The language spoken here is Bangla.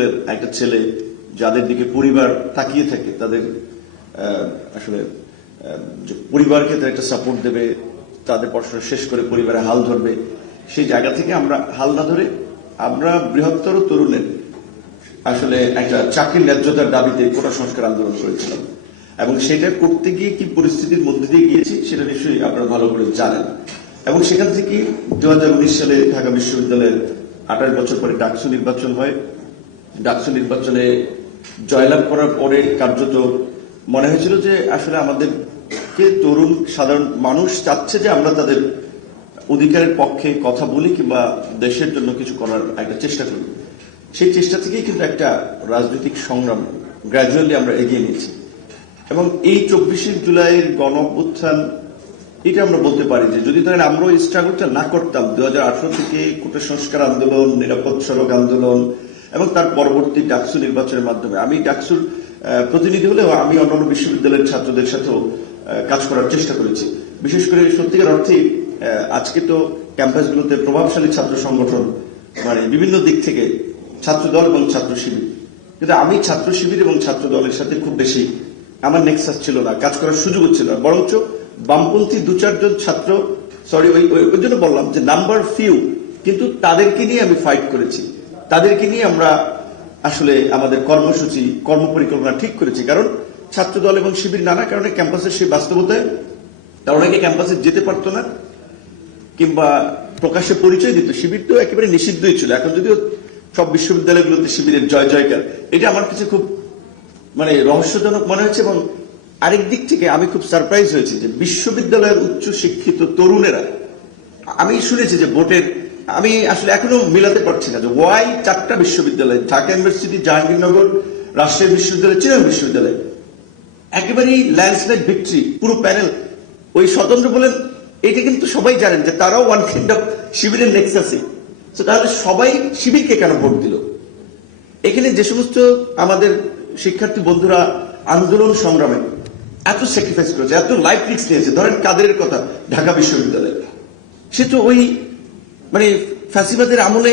অঞ্চলের একটা ছেলে যাদের দিকে পরিবার তাকিয়ে থাকে, তাদের আসলে পরিবারকে একটা সাপোর্ট দেবে, তাদের পড়াশোনা শেষ করে পরিবারে হাল ধরবে, সেই জায়গা থেকে আমরা হাল না ধরে আমরা বৃহত্তর তরুণের আসলে একটা চাকরির ন্যায্যতার দাবিতে কোটা সংস্কার আন্দোলন করেছিলাম। এবং সেটা করতে গিয়ে কি পরিস্থিতির মধ্যে দিয়ে গিয়েছি সেটা নিশ্চয়ই আপনারা ভালো করে জানেন। এবং সেখান থেকে 2019 সালে ঢাকা বিশ্ববিদ্যালয়ের 28 বছর পরে ডাকসু নির্বাচন হয়। ডাকসু নির্বাচনে জয়লাভ করার পরে কার্যত মনে হয়েছিল যে আসলে আমাদেরকে তরুণ সাধারণ মানুষ চাচ্ছে যে আমরা তাদের অধিকারের পক্ষে কথা বলি কিংবা দেশের জন্য কিছু করার একটা চেষ্টা করি। সেই চেষ্টা থেকেই কিন্তু একটা রাজনৈতিক সংগ্রাম গ্র্যাজুয়ালি আমরা এগিয়ে নিয়েছি। এবং এই 24শে জুলাইয়ের গণ অভ্যুত্থান, এটা আমরা বলতে পারি যে যদি ধরেন আমরা ওই স্ট্রাগলটা না করতাম 2018 থেকে কোটা সংস্কার আন্দোলন, নিরাপদ সড়ক আন্দোলন এবং তার পরবর্তী ডাকসু নির্বাচনের মাধ্যমে, আমি ডাকসুর প্রতিনিধি হলেও আমি অন্যান্য বিশ্ববিদ্যালয়ের ছাত্রদের সাথেও কাজ করার চেষ্টা করেছি। বিশেষ করে সত্যিকার অর্থে আজকে তো ক্যাম্পাসগুলোতে প্রভাবশালী ছাত্র সংগঠন মানে বিভিন্ন দিক থেকে ছাত্র দল এবং ছাত্র শিবির, কিন্তু আমি ছাত্র শিবির এবং ছাত্র দলের সাথে খুব বেশি আমার নেক্সাস ছিল না, কাজ করার সুযোগ ছিল না। বরঞ্চ বামপন্থী 2-4 জন ছাত্র, ওই জন্য বললাম যে নাম্বার ফিউ, কিন্তু তাদেরকে নিয়ে আমি ফাইট করেছি, তাদেরকে নিয়ে আমরা আসলে আমাদের কর্মসূচি কর্মপরিকল্পনা ঠিক করেছি। কারণ ছাত্র দল এবং শিবির নানা কারণে ক্যাম্পাসের সেই বাস্তবতায় তারা অনেকে ক্যাম্পাসে যেতে পারতো না কিংবা প্রকাশ্যে পরিচয় দিত। শিবির তো একেবারে নিষিদ্ধই ছিল। এখন যদিও সব বিশ্ববিদ্যালয়গুলোতে শিবিরের জয় জয়কার, এটা আমার কাছে খুব মানে রহস্যজনক মনে হয়েছে। এবং আরেক দিক থেকে আমি খুব সারপ্রাইজ হয়েছি যে বিশ্ববিদ্যালয়ের উচ্চ শিক্ষিত তরুণেরা, আমি শুনেছি যে ভোটের, আমি আসলে এখনো মিলাতে পারছি না যে ওয়াই 4টা বিশ্ববিদ্যালয়, ঢাকা ইউনিভার্সিটি, জাহাঙ্গীরনগর, রাজশাহী বিশ্ববিদ্যালয়, চিরাং বিশ্ববিদ্যালয়, একেবারেই ল্যান্ডস্লাইড ভিক্টরি, পুরো প্যানেল। ওই স্বতন্ত্র বলেন, এটা কিন্তু সবাই জানেন যে তারাও ওয়ান কাইন্ড অফ শিবিরের নেক্সাসে। তাহলে সবাই শিবিরকে কেন ভোট দিল? এখানে যে সমস্ত আমাদের শিক্ষার্থী বন্ধুরা আন্দোলন সংগ্রামে এত স্যাক্রিফাইস করেছে, এত লাইফ রিস্ক নিয়েছে, ধরেন কাদেরের কথা, ঢাকা বিশ্ববিদ্যালয়, সে তো ওই মানে ফ্যাসিবাদের আমলে